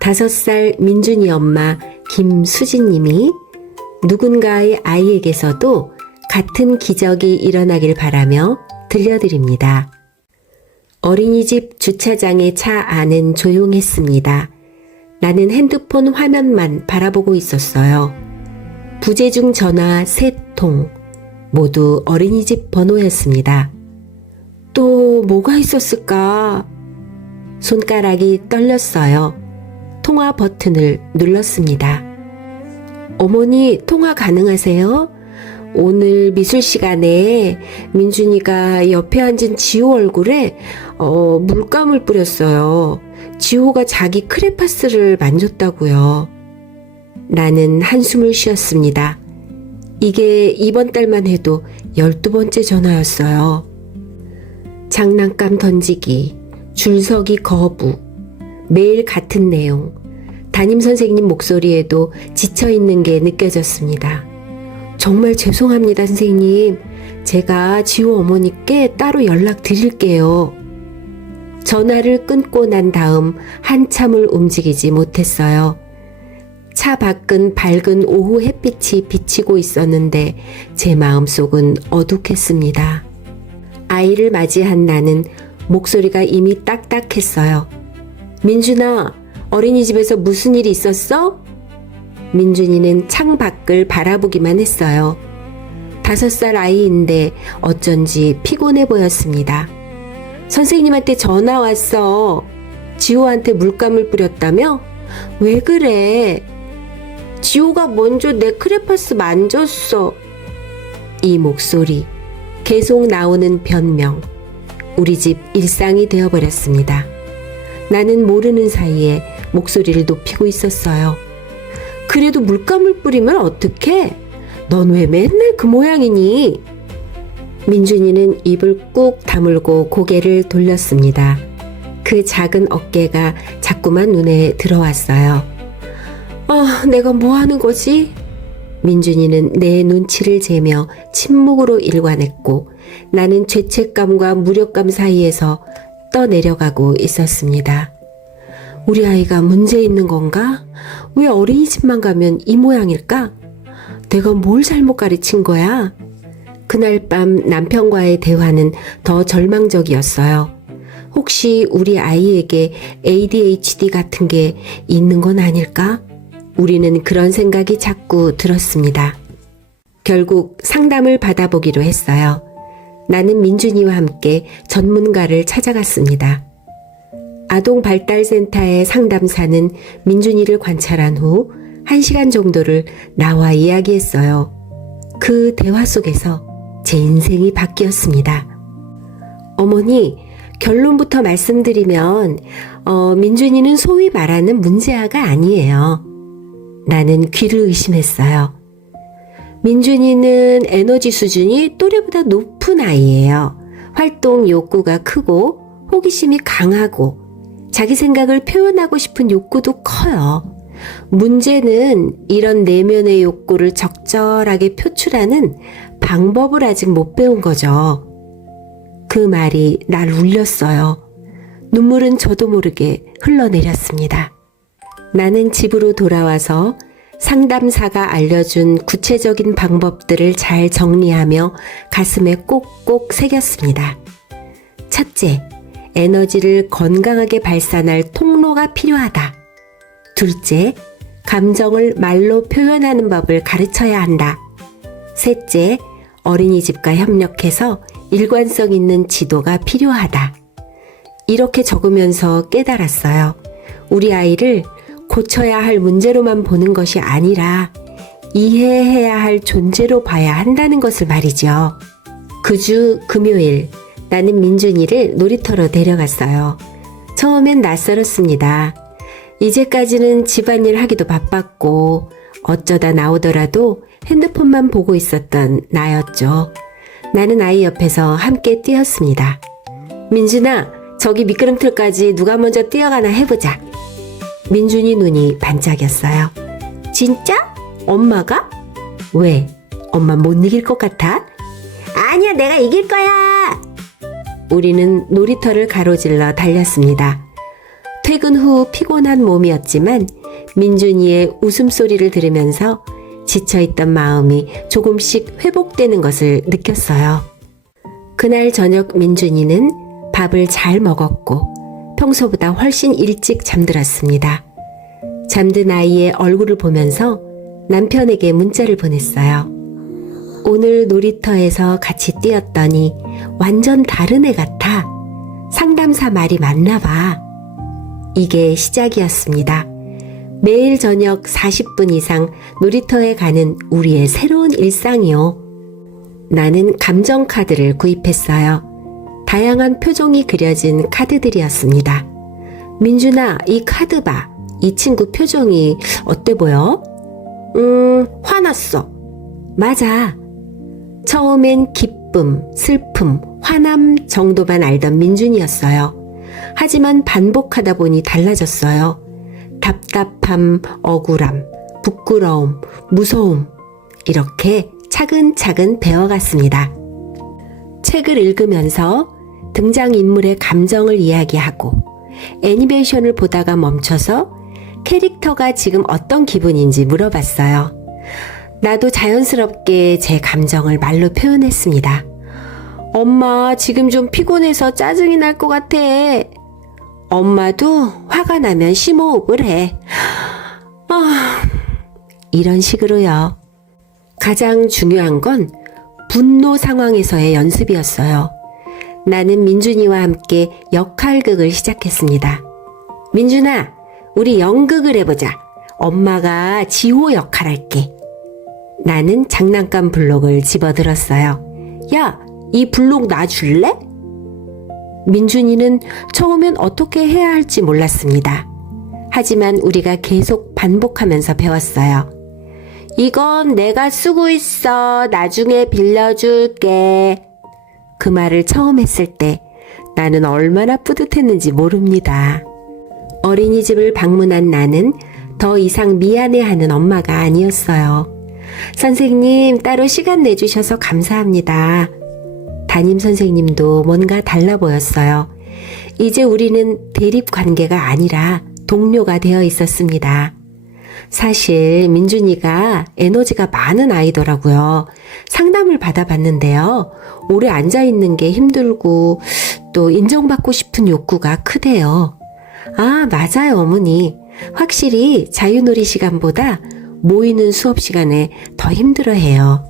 5살 민준이 엄마 김수진님이 누군가의 아이에게서도 같은 기적이 일어나길 바라며 들려드립니다. 어린이집 주차장의 차 안은 조용했습니다. 나는 핸드폰 화면만 바라보고 있었어요. 부재중 전화 3통, 모두 어린이집 번호였습니다. 또 뭐가 있었을까? 손가락이 떨렸어요. 통화 버튼을 눌렀습니다. 어머니, 통화 가능하세요? 오늘 미술 시간에 민준이가 옆에 앉은 지호 얼굴에 물감을 뿌렸어요. 지호가 자기 크레파스를 만졌다고요. 나는 한숨을 쉬었습니다. 이게 이번 달만 해도 12번째 전화였어요. 장난감 던지기, 줄서기 거부, 매일 같은 내용. 담임선생님 목소리에도 지쳐있는 게 느껴졌습니다. 정말 죄송합니다, 선생님. 제가 지호 어머니께 따로 연락드릴게요. 전화를 끊고 난 다음 한참을 움직이지 못했어요. 차 밖은 밝은 오후 햇빛이 비치고 있었는데 제 마음속은 어둑했습니다. 아이를 맞이한 나는 목소리가 이미 딱딱했어요. 민준아, 어린이집에서 무슨 일이 있었어? 민준이는 창 밖을 바라보기만 했어요. 5살 아이인데 어쩐지 피곤해 보였습니다. 선생님한테 전화 왔어. 지호한테 물감을 뿌렸다며? 왜 그래? 지호가 먼저 내 크레파스 만졌어. 이 목소리, 계속 나오는 변명, 우리 집 일상이 되어버렸습니다. 나는 모르는 사이에 목소리를 높이고 있었어요. 그래도 물감을 뿌리면 어떡해? 넌 왜 맨날 그 모양이니? 민준이는 입을 꾹 다물고 고개를 돌렸습니다. 그 작은 어깨가 자꾸만 눈에 들어왔어요. 내가 뭐 하는 거지? 민준이는 내 눈치를 재며 침묵으로 일관했고 나는 죄책감과 무력감 사이에서 떠내려가고 있었습니다. 우리 아이가 문제 있는 건가? 왜 어린이집만 가면 이 모양일까? 내가 뭘 잘못 가르친 거야? 그날 밤 남편과의 대화는 더 절망적이었어요. 혹시 우리 아이에게 ADHD 같은 게 있는 건 아닐까? 우리는 그런 생각이 자꾸 들었습니다. 결국 상담을 받아보기로 했어요. 나는 민준이와 함께 전문가를 찾아갔습니다. 아동발달센터의 상담사는 민준이를 관찰한 후 1시간 정도를 나와 이야기했어요. 그 대화 속에서 제 인생이 바뀌었습니다. 어머니, 결론부터 말씀드리면 민준이는 소위 말하는 문제아가 아니에요. 나는 귀를 의심했어요. 민준이는 에너지 수준이 또래보다 높은 아이예요. 활동 욕구가 크고 호기심이 강하고 자기 생각을 표현하고 싶은 욕구도 커요. 문제는 이런 내면의 욕구를 적절하게 표출하는 방법을 아직 못 배운 거죠. 그 말이 날 울렸어요. 눈물은 저도 모르게 흘러내렸습니다. 나는 집으로 돌아와서 상담사가 알려준 구체적인 방법들을 잘 정리하며 가슴에 꼭꼭 새겼습니다. 첫째, 에너지를 건강하게 발산할 통로가 필요하다. 둘째, 감정을 말로 표현하는 법을 가르쳐야 한다. 셋째, 어린이집과 협력해서 일관성 있는 지도가 필요하다. 이렇게 적으면서 깨달았어요. 우리 아이를 고쳐야 할 문제로만 보는 것이 아니라 이해해야 할 존재로 봐야 한다는 것을 말이죠. 그 주 금요일, 나는 민준이를 놀이터로 데려갔어요. 처음엔 낯설었습니다. 이제까지는 집안일 하기도 바빴고 어쩌다 나오더라도 핸드폰만 보고 있었던 나였죠. 나는 아이 옆에서 함께 뛰었습니다. 민준아, 저기 미끄럼틀까지 누가 먼저 뛰어가나 해보자. 민준이 눈이 반짝였어요. 진짜? 엄마가? 왜? 엄마 못 이길 것 같아? 아니야, 내가 이길 거야. 우리는 놀이터를 가로질러 달렸습니다. 퇴근 후 피곤한 몸이었지만 민준이의 웃음소리를 들으면서 지쳐있던 마음이 조금씩 회복되는 것을 느꼈어요. 그날 저녁 민준이는 밥을 잘 먹었고 평소보다 훨씬 일찍 잠들었습니다. 잠든 아이의 얼굴을 보면서 남편에게 문자를 보냈어요. 오늘 놀이터에서 같이 뛰었더니 완전 다른 애 같아. 상담사 말이 맞나 봐. 이게 시작이었습니다. 매일 저녁 40분 이상 놀이터에 가는 우리의 새로운 일상이요. 나는 감정카드를 구입했어요. 다양한 표정이 그려진 카드들이었습니다. 민준아, 이 카드 봐. 이 친구 표정이 어때 보여? 화났어. 맞아. 처음엔 기쁨, 슬픔, 화남 정도만 알던 민준이었어요. 하지만 반복하다 보니 달라졌어요. 답답함, 억울함, 부끄러움, 무서움 이렇게 차근차근 배워갔습니다. 책을 읽으면서 등장인물의 감정을 이야기하고 애니메이션을 보다가 멈춰서 캐릭터가 지금 어떤 기분인지 물어봤어요. 나도 자연스럽게 제 감정을 말로 표현했습니다. 엄마, 지금 좀 피곤해서 짜증이 날 것 같아. 엄마도 화가 나면 심호흡을 해. 이런 식으로요. 가장 중요한 건 분노 상황에서의 연습이었어요. 나는 민준이와 함께 역할극을 시작했습니다. 민준아, 우리 연극을 해보자. 엄마가 지호 역할 할게. 나는 장난감 블록을 집어들었어요. 야, 이 블록 놔줄래? 민준이는 처음엔 어떻게 해야 할지 몰랐습니다. 하지만 우리가 계속 반복하면서 배웠어요. 이건 내가 쓰고 있어. 나중에 빌려줄게. 그 말을 처음 했을 때 나는 얼마나 뿌듯했는지 모릅니다. 어린이집을 방문한 나는 더 이상 미안해하는 엄마가 아니었어요. 선생님, 따로 시간 내주셔서 감사합니다. 담임 선생님도 뭔가 달라 보였어요. 이제 우리는 대립 관계가 아니라 동료가 되어 있었습니다. 사실 민준이가 에너지가 많은 아이더라고요. 상담을 받아봤는데요. 오래 앉아있는 게 힘들고 또 인정받고 싶은 욕구가 크대요. 아, 맞아요, 어머니. 확실히 자유놀이 시간보다 모이는 수업 시간에 더 힘들어해요.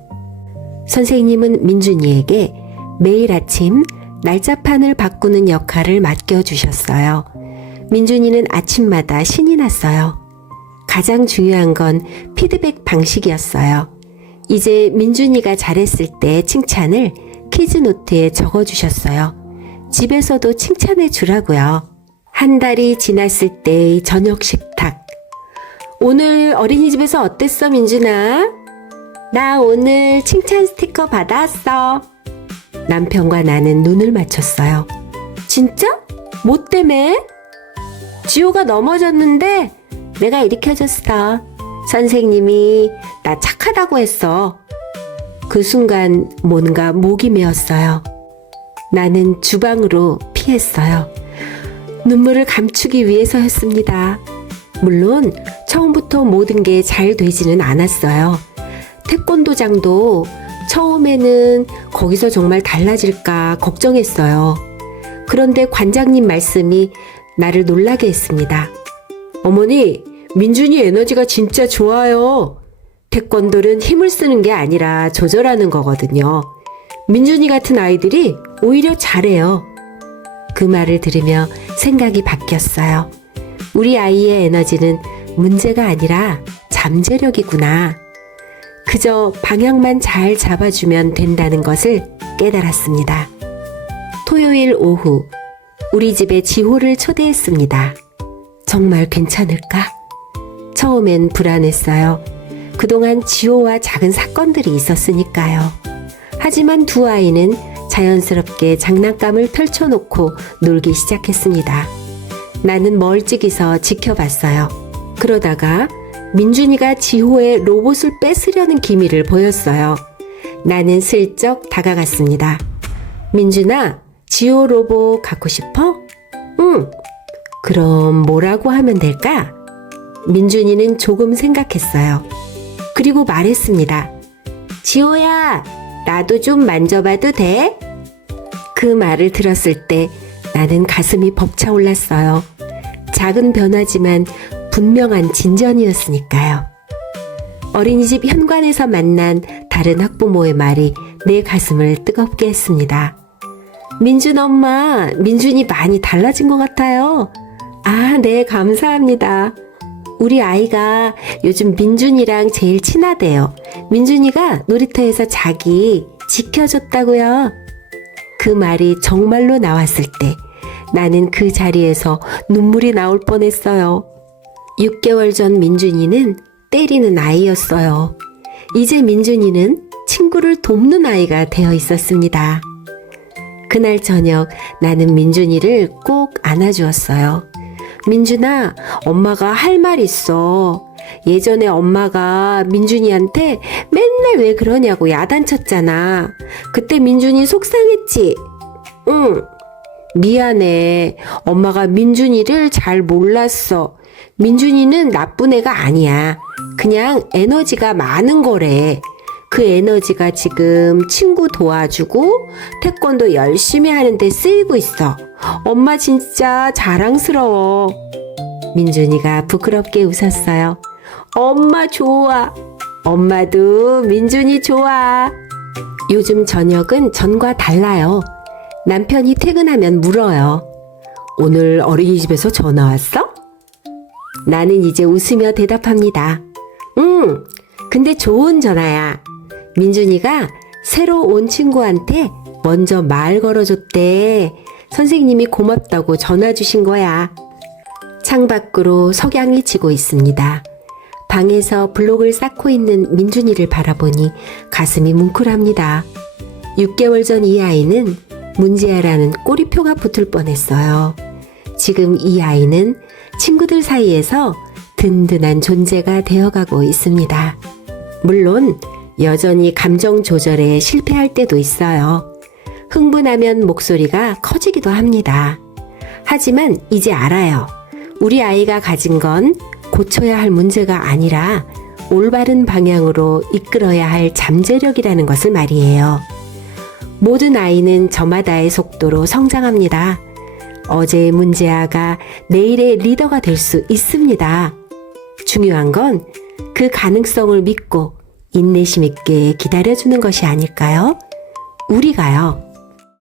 선생님은 민준이에게 매일 아침 날짜판을 바꾸는 역할을 맡겨주셨어요. 민준이는 아침마다 신이 났어요. 가장 중요한 건 피드백 방식이었어요. 이제 민준이가 잘했을 때 칭찬을 키즈노트에 적어주셨어요. 집에서도 칭찬해 주라고요. 한 달이 지났을 때의 저녁 식탁. 오늘 어린이집에서 어땠어, 민준아? 나 오늘 칭찬 스티커 받았어. 남편과 나는 눈을 맞췄어요. 진짜? 뭐 때문에? 지호가 넘어졌는데 내가 일으켜줬어. 선생님이 나 착하다고 했어. 그 순간 뭔가 목이 메었어요. 나는 주방으로 피했어요. 눈물을 감추기 위해서였습니다. 물론 처음부터 모든 게 잘 되지는 않았어요. 태권도장도 처음에는 거기서 정말 달라질까 걱정했어요. 그런데 관장님 말씀이 나를 놀라게 했습니다. 어머니, 민준이 에너지가 진짜 좋아요. 태권도는 힘을 쓰는 게 아니라 조절하는 거거든요. 민준이 같은 아이들이 오히려 잘해요. 그 말을 들으며 생각이 바뀌었어요. 우리 아이의 에너지는 문제가 아니라 잠재력이구나. 그저 방향만 잘 잡아주면 된다는 것을 깨달았습니다. 토요일 오후, 우리 집에 지호를 초대했습니다. 정말 괜찮을까? 처음엔 불안했어요. 그동안 지호와 작은 사건들이 있었으니까요. 하지만 두 아이는 자연스럽게 장난감을 펼쳐놓고 놀기 시작했습니다. 나는 멀찍이서 지켜봤어요. 그러다가 민준이가 지호의 로봇을 뺏으려는 기미를 보였어요. 나는 슬쩍 다가갔습니다. 민준아, 지호 로봇 갖고 싶어? 응. 그럼 뭐라고 하면 될까? 민준이는 조금 생각했어요. 그리고 말했습니다. 지호야, 나도 좀 만져봐도 돼? 그 말을 들었을 때 나는 가슴이 벅차올랐어요. 작은 변화지만 분명한 진전이었으니까요. 어린이집 현관에서 만난 다른 학부모의 말이 내 가슴을 뜨겁게 했습니다. 민준 엄마, 민준이 많이 달라진 것 같아요. 아, 네, 감사합니다. 우리 아이가 요즘 민준이랑 제일 친하대요. 민준이가 놀이터에서 자기 지켜줬다고요. 그 말이 정말로 나왔을 때 나는 그 자리에서 눈물이 나올 뻔했어요. 6개월 전 민준이는 때리는 아이였어요. 이제 민준이는 친구를 돕는 아이가 되어 있었습니다. 그날 저녁 나는 민준이를 꼭 안아주었어요. 민준아, 엄마가 할 말 있어. 예전에 엄마가 민준이한테 맨날 왜 그러냐고 야단쳤잖아. 그때 민준이 속상했지? 응. 미안해. 엄마가 민준이를 잘 몰랐어. 민준이는 나쁜 애가 아니야. 그냥 에너지가 많은 거래. 그 에너지가 지금 친구 도와주고 태권도 열심히 하는데 쓰이고 있어. 엄마 진짜 자랑스러워. 민준이가 부끄럽게 웃었어요. 엄마 좋아. 엄마도 민준이 좋아. 요즘 저녁은 전과 달라요. 남편이 퇴근하면 물어요. 오늘 어린이집에서 전화 왔어? 나는 이제 웃으며 대답합니다. 응, 근데 좋은 전화야. 민준이가 새로 온 친구한테 먼저 말 걸어줬대. 선생님이 고맙다고 전화 주신 거야. 창밖으로 석양이 지고 있습니다. 방에서 블록을 쌓고 있는 민준이를 바라보니 가슴이 뭉클합니다. 6개월 전 이 아이는 문제아라는 꼬리표가 붙을 뻔했어요. 지금 이 아이는 친구들 사이에서 든든한 존재가 되어가고 있습니다. 물론 여전히 감정 조절에 실패할 때도 있어요. 흥분하면 목소리가 커지기도 합니다. 하지만 이제 알아요. 우리 아이가 가진 건 고쳐야 할 문제가 아니라 올바른 방향으로 이끌어야 할 잠재력이라는 것을 말이에요. 모든 아이는 저마다의 속도로 성장합니다. 어제의 문제아가 내일의 리더가 될 수 있습니다. 중요한 건 그 가능성을 믿고 인내심 있게 기다려주는 것이 아닐까요? 우리가요.